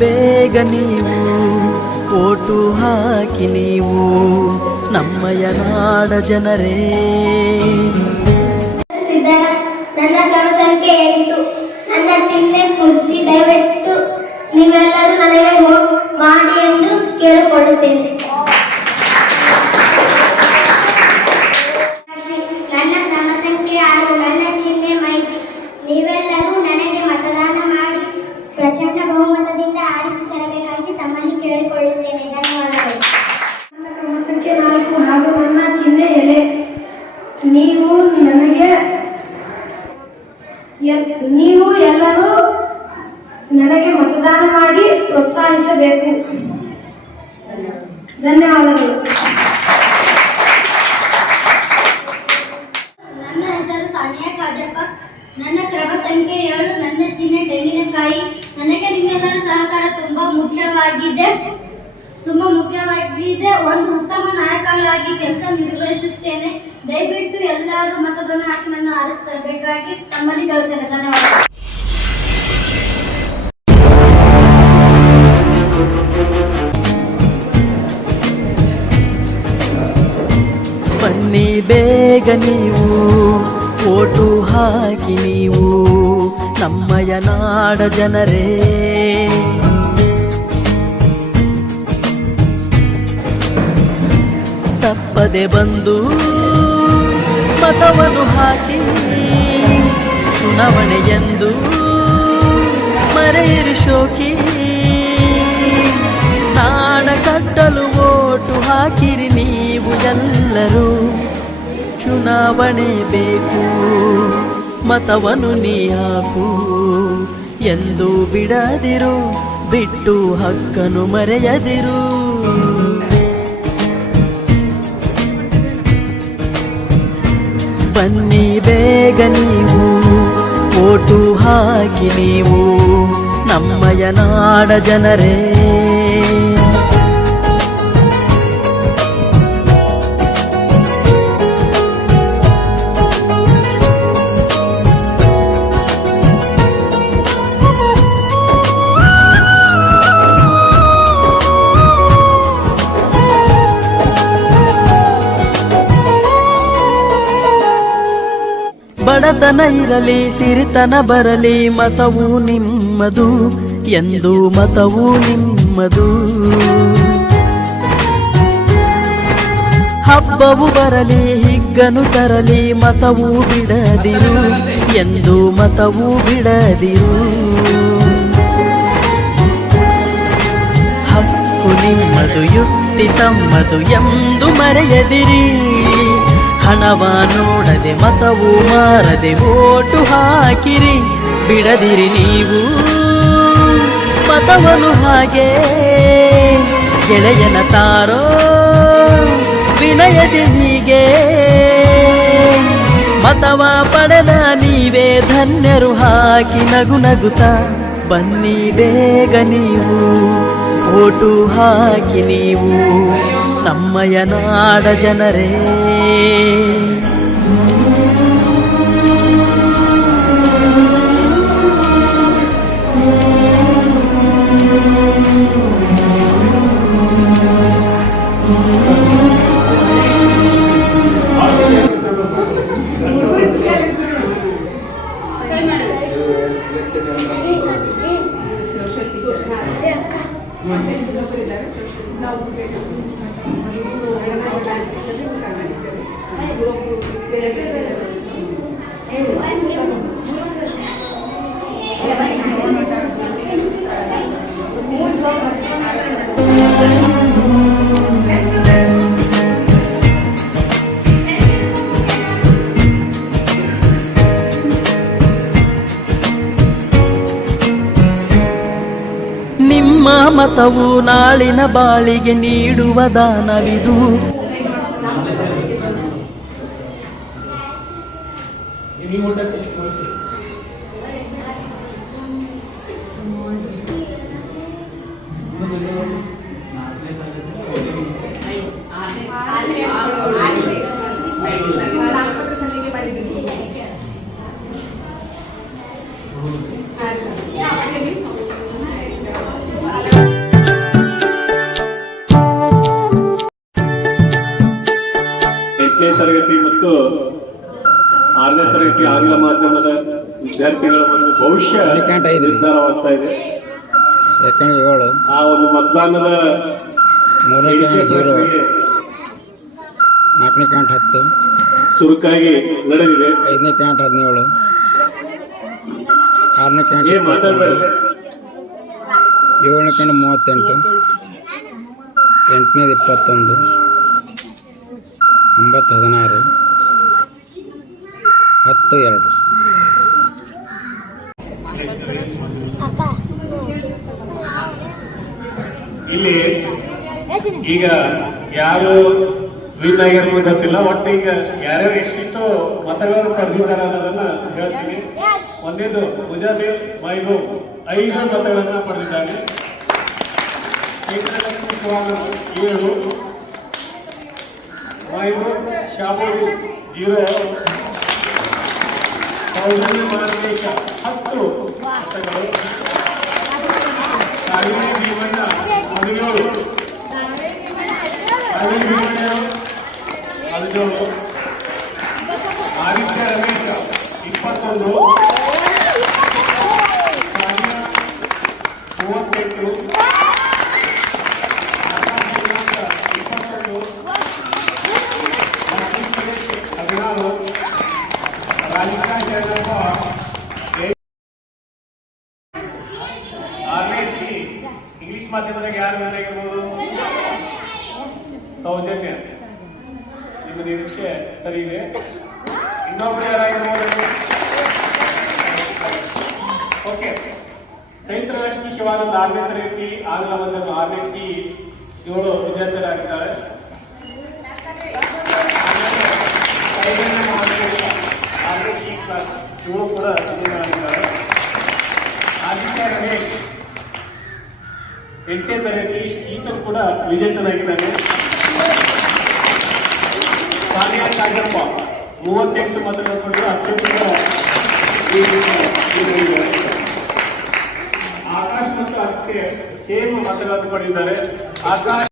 ಬೇಗ ನೀವು ಓಟು ಹಾಕಿ ನೀವು ನಮ್ಮಯ ನಾಡ ಜನರೇ. ನನ್ನ ಕ್ರಮ ಸಂಖ್ಯೆ 8, ನನ್ನ ಚಿಹ್ನೆ ಕುರ್ಚಿ. ದಯವಿಟ್ಟು ನೀವೆಲ್ಲರೂ ನನಗೆ ವೋಟ್ ಮಾಡಿ ಎಂದು ಕೇಳಿಕೊಳ್ಳುತ್ತೇನೆ. ನನ್ನ ಕ್ರಮ ಸಂಖ್ಯೆ 6, ನನ್ನ ಚಿಹ್ನೆ ಮೈಕ್. ನೀವೆಲ್ಲರೂ ನನಗೆ ಮತದಾನ ಮಾಡಿ ಪ್ರಚಂಡ ಬಹುಮತದಿಂದ ಆರಿಸಿ ತರಬೇಕಾಗಿ ತಮ್ಮಲ್ಲಿ ಕೇಳಿಕೊಳ್ಳುತ್ತೇನೆ. ಧನ್ಯವಾದಗಳು. ನನ್ನ ಕ್ರಮ ಸಂಖ್ಯೆ 4 ಹಾಗೂ ನನ್ನ ಚಿಹ್ನೆ ಎಲೆ. ನೀವು ಎಲ್ಲರೂ ನನಗೆ ಮತದಾನ ಮಾಡಿ ಪ್ರೋತ್ಸಾಹಿಸಬೇಕು. ಧನ್ಯವಾದಗಳು. ನನ್ನ ಹೆಸರು ಸಾನಿಯಾ ಕಾಜಪ್ಪ. ನನ್ನ ಕ್ರಮ ಸಂಖ್ಯೆ 7, ನನ್ನ ಚಿಹ್ನೆ ತೆಂಗಿನಕಾಯಿ. ನನಗೆ ನಿಮ್ಮೆಲ್ಲರ ಸಹಕಾರ ತುಂಬಾ ಮುಖ್ಯವಾಗಿದೆ. ಒಂದು ಉತ್ತಮ ನಾಯಕನಾಗಿ ಕೆಲಸ ನಿರ್ವಹಿಸುತ್ತೇನೆ. ದಯವಿಟ್ಟು ಎಲ್ಲರೂ ಮತದಾನ ಹಾಕಿ ನನ್ನ ಆರಿಸಬೇಕಾಗಿ ತಮ್ಮಲ್ಲಿ ಕೇಳುತ್ತೇನೆ. ಧನ್ಯವಾದ. ಬನ್ನಿ ಬೇಗ ನೀವು ಓಟು ಹಾಕಿ ನೀವು ನಮ್ಮಯ ನಾಡ ಜನರೇ. ತಪ್ಪದೆ ಬಂದು ಮತವನ್ನು ಹಾಕಿ ಚುನಾವಣೆಯೆಂದು ಮರೆಯಿರಿ ಶೋಕಿ. ನಾಡ ಕಟ್ಟಲು ಓಟು ಹಾಕಿರಿ ನೀವು ಎಲ್ಲರೂ. ಚುನಾವಣೆ ಬೇಕು ಮತವನ್ನು ನೀ ಹಾಕು ಎಂದು ಬಿಡದಿರು. ಬಿಟ್ಟು ಹಕ್ಕನ್ನು ಮರೆಯದಿರು. ಬನ್ನಿ ಬೇಗ ನೀವು ಓಟು ಹಾಕಿ ನೀವು ನಮ್ಮಯ ನಾಡ ಜನರೇ. ಬಡತನ ಇರಲಿ ಸಿರಿತನ ಬರಲಿ ಮತವು ನಿಮ್ಮದು ಎಂದು ಮತವು ನಿಮ್ಮದು. ಹಬ್ಬವು ಬರಲಿ ಹಿಗ್ಗನು ತರಲಿ ಮತವು ಬಿಡದಿರು ಎಂದು ಮತವು ಬಿಡದಿರು. ಹಕ್ಕು ನಿಮ್ಮದು ಯುಕ್ತಿ ತಮ್ಮದು ಎಂದು ಮರೆಯದಿರಿ. ಹಣವ ನೋಡದೆ ಮತವು ಮಾರದೆ ಓಟು ಹಾಕಿರಿ. ಬಿಡದಿರಿ ನೀವು ಮತವನ್ನು ಹಾಗೆ ಗೆಳೆಯನ ತಾರೋ ವಿನಯದೆ ಹೀಗೆ. ಮತವ ಪಡೆದ ನೀವೇ ಧನ್ಯರು ಹಾಕಿ ನಗು ನಗುತ್ತ. ಬನ್ನಿ ಬೇಗ ನೀವು ಓಟು ಹಾಕಿ ನೀವು ನಮ್ಮಯ ನಾಡ ಜನರೇ. ನಿಮ್ಮ ಮತವು ನಾಳಿನ ಬಾಳಿಗೆ ನೀಡುವ ದಾನವಿದು. ಹಾಗಾಗಿ ಆಂಗ್ಲ ಮಾಧ್ಯಮದ ವಿದ್ಯಾರ್ಥಿಗಳ ಒಂದು ಭವಿಷ್ಯ ನಿರ್ಧಾರವಾಗ್ತಾ ಇದೆ. ಸೆಕೆಂಡ್ 7, ಆ ಒಂದು ಮತದಾನದ 3ನೇ ಕ್ಯಾಂಟ್ 0, 4ನೇ ಕ್ಯಾಂಟ್ 10, ಚುರುಕಾಗಿ ನಡೆದಿದೆ. 5ನೇ ಕ್ಯಾಂಟ್ 17, 6ನೇ ಕ್ಯಾಂಟ್ ಏನ್ ಮಾತಾಡ್ಬೇಡ. 7ನೇ ಕ್ಯಾಂಟ್ 38, 8ನೇದು 21, 9 16, 10 2. ಇಲ್ಲಿ ಈಗ ಯಾರು ವಿನ್ ಆಗಿರ್ಬೋದು ಗೊತ್ತಿಲ್ಲ. ಒಟ್ಟು ಈಗ ಯಾರ್ಯಾರು ಎಷ್ಟಿಷ್ಟು ಮತಗಳನ್ನು ಪಡೆದಿದ್ದಾರೆ ಅನ್ನೋದನ್ನ ಹೇಳ್ತೀನಿ. ಒಂದೇದು ಮುಜಾದಿರ್ ಮೈಬೂಬ್ 5 ಮತಗಳನ್ನ ಪಡೆದಿದ್ದಾರೆ. ಚೈತ್ರಲಕ್ಷ್ಮಿ ಸ್ವಾಮಿ 7, ಮೈಬೂಬ್ ಶಾಬೂರಿ 0, ಸೌಜನ್ಯ ಮಾರ್ಗೇಶ 10 ಮತಗಳು, ಕಾವೇರಿ ಭೀಮಣ್ಣ 17, ಕಾವೇರಿ ಭೀಮಣ್ಣ 17, ಆದಿತ್ಯ ರಮೇಶ 21, ಸಾನಿಯಾ 38, 21, ಹದಿನಾರು, ರಾಧಿಕಾ ಜಯನಪ್ಪ 6ನೇ ಇಂಗ್ಲಿಷ್ ಮಾಧ್ಯಮದಾಗ ಯಾರು ಆಗಿರ್ಬೋದು? ಸೌಜನ್ಯ. ನಿಮ್ಮ ನಿರೀಕ್ಷೆ ಸರಿ ಇದೆ. ಇನ್ನೊಬ್ರು ಯಾರಾಗಿರ್ಬೋದು? ಓಕೆ. ಚೈತ್ರಲಕ್ಷ್ಮಿ ಶಿವಾನಂದ 6ನೇ ತರಗತಿ ಆಂಗ್ಲ ಮಾಧ್ಯಮ 6ನೇ ಸಿ 7 ವಿದ್ಯಾರ್ಥಿಗಳಾಗಿದ್ದಾರೆ. ಇವರು ಕೂಡ ವಿಜಯರಾಗಿದ್ದಾರೆ. ಆದಿತ್ಯ ರಮೇಶ್ 8ನೇ ತರಗತಿ ಈತನು ಕೂಡ ವಿಜೇತನಾಗಿದ್ದಾನೆ. ಸಾನಿಯಾ ಕಾಜಪ್ಪ 38 ಮತಗಳನ್ನು ಕೊಟ್ಟು ಅತ್ಯುತ್ತಮ. ಆಕಾಶ್ ಮತ್ತು ಅಕ್ಕೆ ಸೇಮ್ ಮತಗಳನ್ನು ಪಡೆದಿದ್ದಾರೆ. ಆಕಾಶ್